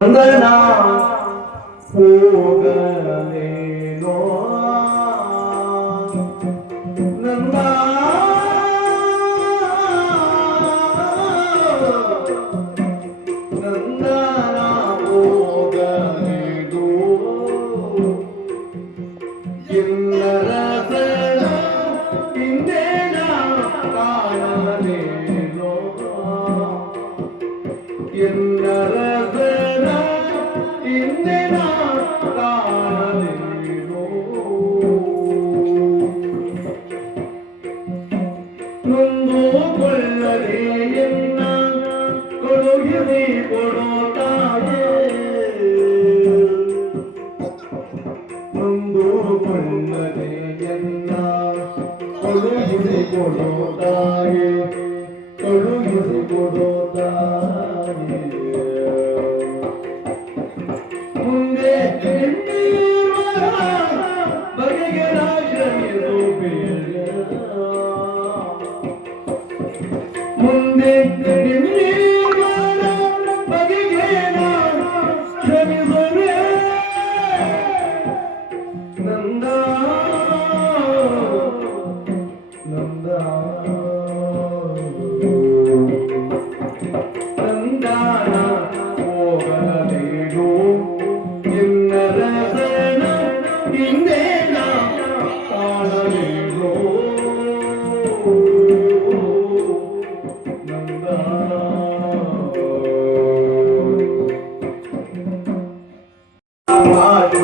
கங்கனா போகலேனோ நன்னா நன்னா போகலேனோ என்னரசன பின்னே ನೊಂದು ಕೊಳ್ಳದೆ ಎನ್ನ ಕೊಡುಗಿರಿ ಕೊಡೋತಾಗೆ ನೊಂದು ಕೊಳ್ಳದೆ ಎನ್ನ ಕೊಡುಗಿರಿ ಕೊಡೋತಾಗೆ ಕೊಡುಗಿರಿ ಕೊಡೋತಾಗೆ ಮುಂದೆ ಮುಂದೆ ಎನ್ನಿರುವ ಬಗೆಗೆ ಶ್ರಮಿಸುವೆ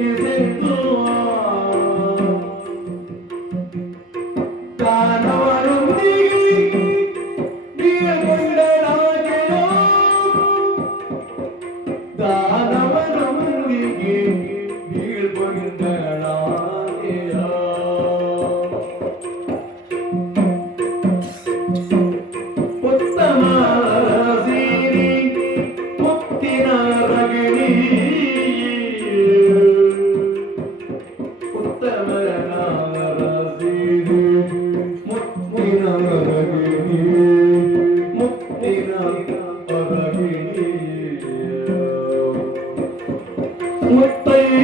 Give it glory.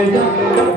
Hallelujah.